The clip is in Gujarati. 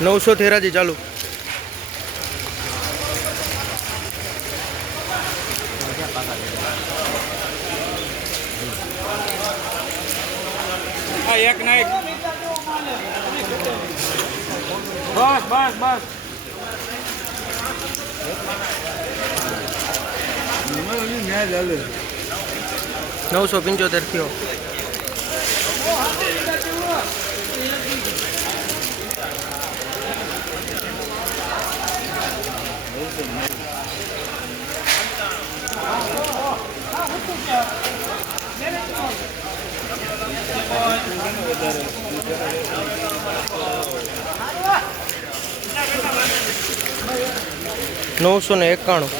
નવસો થેરાજી ચાલુ. એક ના એક. બસ બસ બસ. નવસો પંચોતેર થયો. નવસો ને એકાણું.